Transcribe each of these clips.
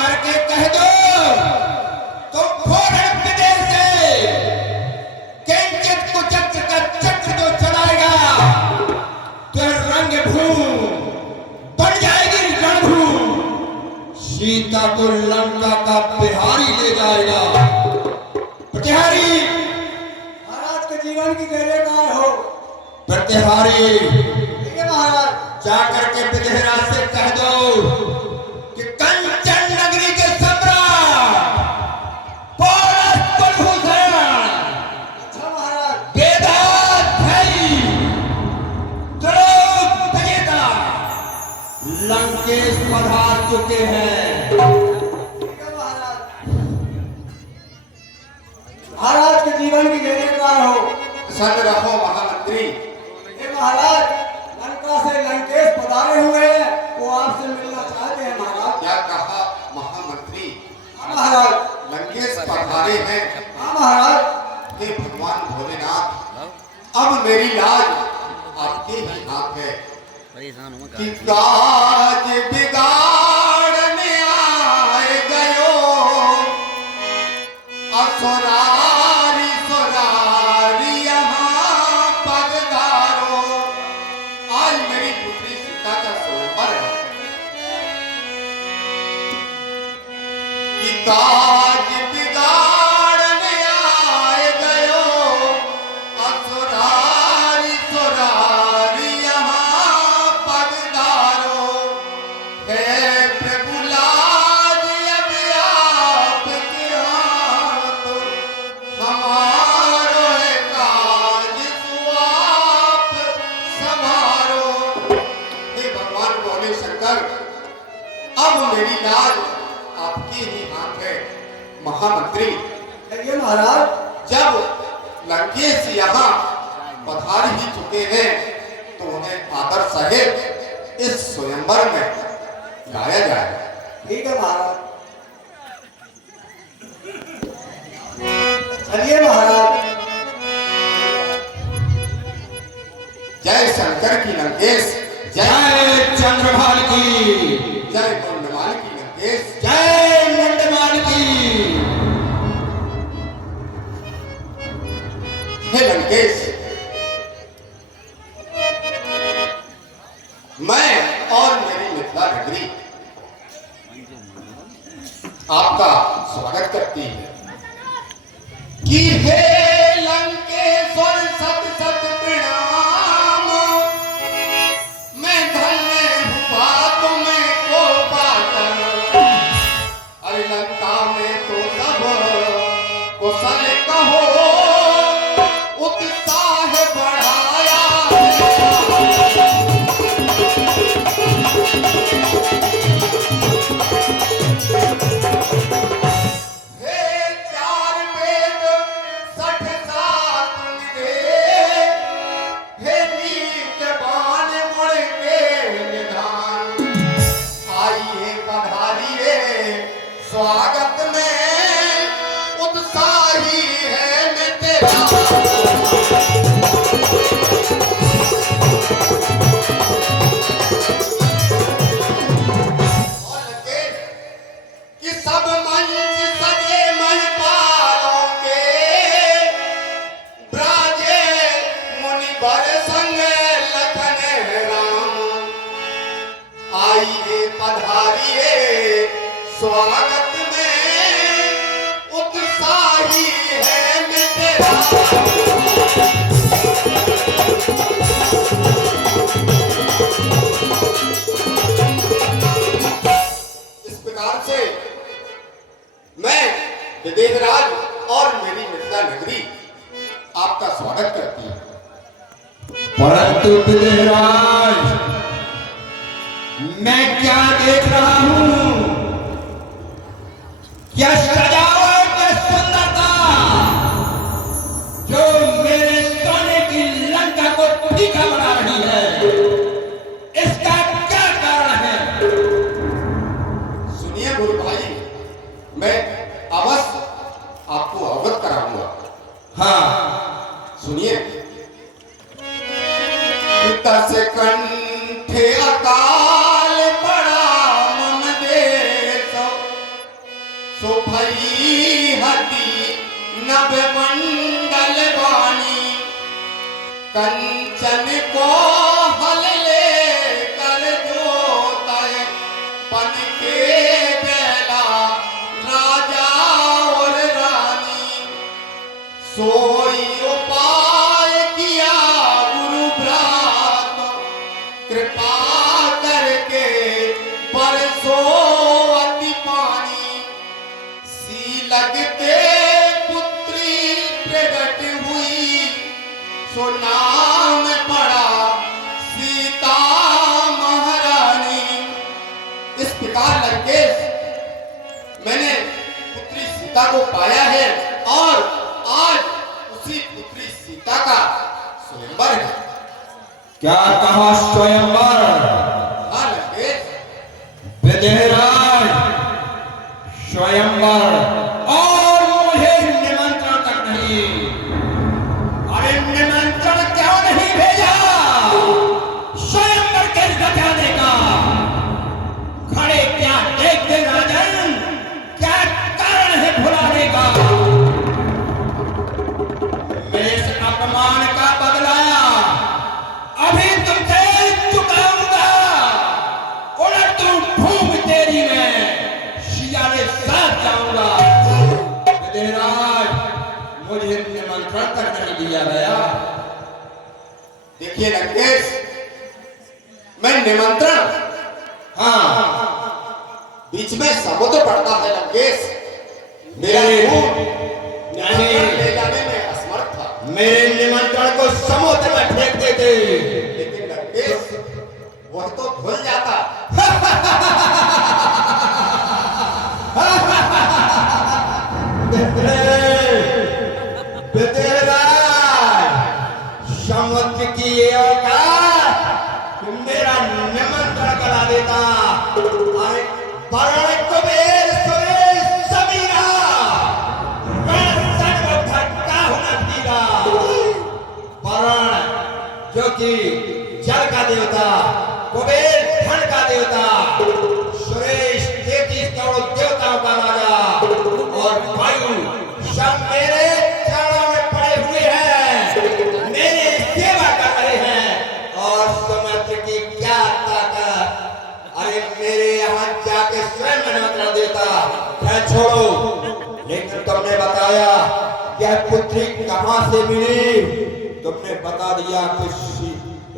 करके कह दो तो फौरन विदेश से किंचित कुचक्र का चक्र जो चलाएगा तो रंग भूमि बन जाएगी रणभूमि। सीता को लंका का बिहारी ले जाएगा। प्रतिहारी महाराज के जीवन की जय जयकार हो। प्रतिहारी ठीक है महाराज। जाकर के विदेहराज से कह दो कि कंचन नगरी के सम्राट पौरस कुलभूषण अच्छा महाराज। वेदाध्यायी त्रिलोक विजेता लंकेश पधार चुके हैं। ठीक है महाराज। महाराज के जीवन की जय जयकार हो। सद रहो महामंत्री। हे महाराज, लंका से लंकेश पधारे हुए हैं, वो आपसे मिलना चाहते हैं महाराज। क्या कहा महामंत्री? हाँ महाराज। लंकेश पधारे हैं। हाँ महाराज। हे भगवान भोलेनाथ, अब मेरी लाज आपके ही हाथ है कि काज बिगाड़ने आए गयो असुरारी सुरारी यहाँ पगधारो। आज मेरी पुत्री सीता का स्वयंवर है कि काज बिगाड़ने आए गयो असुरारी सुरारी यहाँ पगधारो। है प्रभु लाज अब आपके हाथ, हमारो है काज सो आप संभारो। हे भगवान भोले शंकर, अब मेरी लाज आपके ही हाथ है। महामंत्री, कहिए महाराज। जब लंकेश यहाँ पधार ही चुके हैं तो उन्हें आदर सहित इस स्वयंवर में लाया जाए। ठीक है महाराज। चलिए महाराज। जय शंकर की लंकेश, जय चंद्रभाल की, जय मुंडमाल की लंकेश, जय मुंडमाल की। हे लंकेश, मैं और मेरी मिथिला नगरी आपका स्वागत करती है कि हे लंकेश्वर सत सत प्रणाम। मैं धन्य हुआ तुम्हें को पाकर, अरे लंका में तो सब कुशल कहो, उत्साह बढ़ाया हे चार वेद सठ सात निधे, हे नीच बाण मुड़ के निधान। आइए पधारिए स्वागत में उत्साही है मिथिला। कि सब मंच सजे महिपालों के, ब्राजे मुनि बर संग लखन राम। आइए पधारिए स्वागत में उत्साही है मिथिला। इस प्रकार से मैं विदेहराज और मेरी मिथिला नगरी आपका स्वागत करती है। परंतु विदेहराज, मैं क्या देख रहा हूं? क्या सजावट या सुंदरता जो मेरे सोने की लंका को फीका बना रही है, इसका क्या कारण है? सुनिए गुरु भाई, मैं अवश्य आपको अवगत कराऊंगा। हाँ सुनिए। दस कंठे अकाल पड़ा मन देश, सो भई हती नभ मंडल वाणी कंचन को हल ले कर जोतय पन के बेला राजा और रानी सोई उपाय किया गुरु भ्रात कृपा करके परसो अति पानी सी लगते पुत्री प्रगट हुई सो नाम पड़ा सीता महारानी। इस प्रकार लंकेश मैंने पुत्री सीता को पाया है और आज उसी पुत्री सीता का स्वयंवर है। क्या कहा स्वयंवर? हाँ लंकेश, विदेहराज स्वयंवर और मुझे निमंत्रण तक नहीं। अरे निमंत्रण क्यों नहीं भेजा? स्वयंवर के बचाने का खड़े क्या देखते राजन? क्या कारण है भुलाने का? मेरे इस अपमान का बदला अभी तुमसे चुकाऊंगा। उलट तू भूमि तेरी में शियाले साथ जाऊंगा। विदेहराज मुझे निमंत्रण तक नहीं दिया गया। देखिए लंकेश, मैं निमंत्रण, हाँ बीच में समुद्र पड़ता है लंकेश। मेरा खून निमंत्रण ले जाने में असमर्थ था। मेरे निमंत्रण को समुद्र में फेंक देते, लेकिन लंकेश वह तो भूल जाता। विदेहराज समुद्र की ये औकात मेरा निमंत्रण करा देता। अरे वरण कुबेर सुरेश समीरा मैं सर्वधर का होना पीरा। वरण जो कि जल का देवता, कुबेर धन का देवता, सुरेश 33 करोड़ देवताओं का राजा और वायु सब मेरे चरणों में पड़े हुए हैं, मेरी सेवा कर रहे हैं। और समुद्र की क्या ताकत, अरे मेरे यहाँ जाके स्वयं निमंत्रण देता। मैं छोड़ो, लेकिन तुमने बताया कि यह पुत्री कहाँ से मिली, तुमने बता दिया कुछ।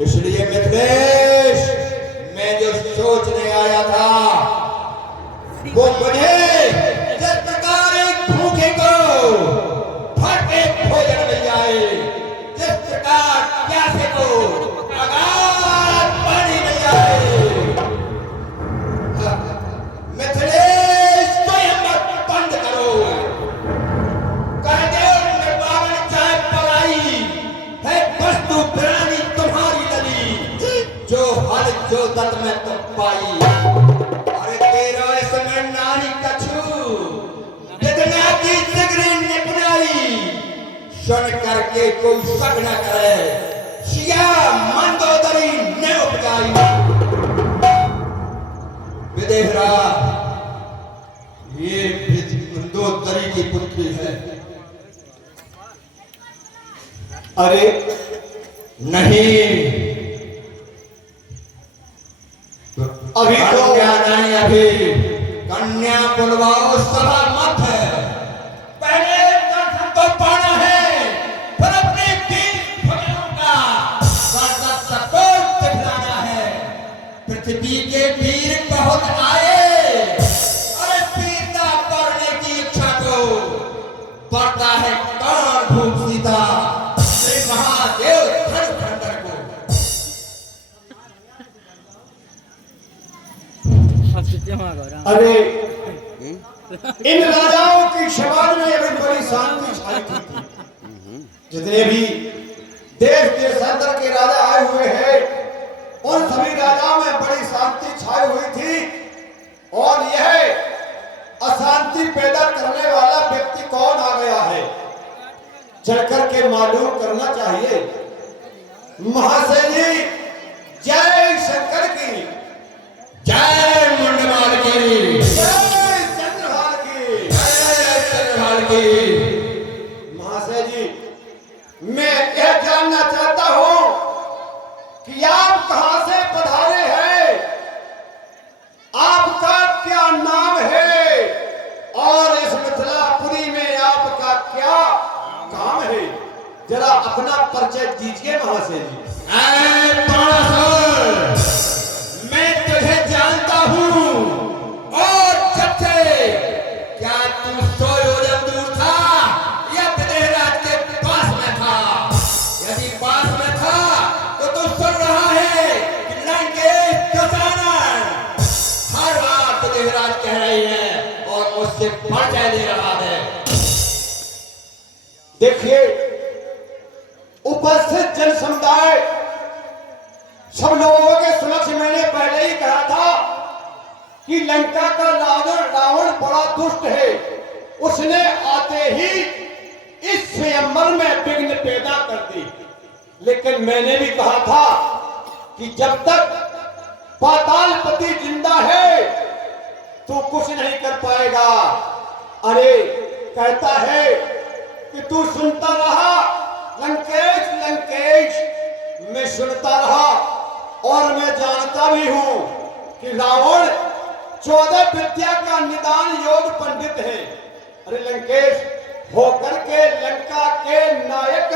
इसलिए मिथिलेश मैं जो सोचने आया था वो मुझे जिस प्रकार एक भूखे को भरपेट भोजन मिल जाए, जिस प्रकार प्यासे को अगाध पानी मिल जाए, मिथिलेश स्वयंवर बंद करो। कह दो निर्वाण चाहे पराई है वस्तु प्राणी तुम्हारी लली, जो हल जो दत्त में तुम पाई। अरे तेरा इसमें नारी कछु विद्या की जिगरी निपुणाई, सुन करके कोई शक न करे, सिया मंदोदरी न उपजाई। विदेहराज ये मंदोदरी की पुत्री है। अरे नहीं, अभी तो क्या नहीं, अभी कन्या बुलवाओ सभा मत है। पहले दर्शन तो पाना है, फिर अपने वीर भगवान का सपोर्ट दिखलाना है। पृथ्वी के वीर बहुत आए, अरे सीता पढ़ने की इच्छा को पढ़ता है कौन भूप सीता, श्री महादेव धनुधर को। अरे इन राजाओं की समाज में अभी बड़ी शांति छाई थी। जितने भी देश देशांतर के राजा आए हुए हैं उन सभी राजाओं में बड़ी शांति छाई हुई थी। और यह अशांति पैदा करने वाला व्यक्ति कौन आ गया है, चढ़कर के मालूम करना चाहिए। महाशय जी, जय शंकर की, जय मुंडमाल की, जय चंद्रभाल की। अपना परिचय दीजिए महाशय जी। ऐ बाणासुर, मैं तुझे जानता हूँ और जब से क्या तू 100 योजन दूर था या विदेहराज के पास में था? यदि पास में था तो तू सुन रहा है कि लंकेश दशानन हर बात विदेहराज कह रही है और मुझसे परिचय दे रहा है। देखिए, उपस्थित जन समुदाय, सब लोगों के समक्ष मैंने पहले ही कहा था कि लंका का रावण बड़ा दुष्ट है। उसने आते ही इस स्वयंवर में विघ्न पैदा कर दी। लेकिन मैंने भी कहा था कि जब तक पातालपति जिंदा है तो कुछ नहीं कर पाएगा। अरे कहता है कि तू सुनता रहा लंकेश, लंकेश, मैं सुनता रहा और मैं जानता भी हूं कि रावण 14 विद्या का निदान योग पंडित है। अरे लंकेश, होकर के लंका के नायक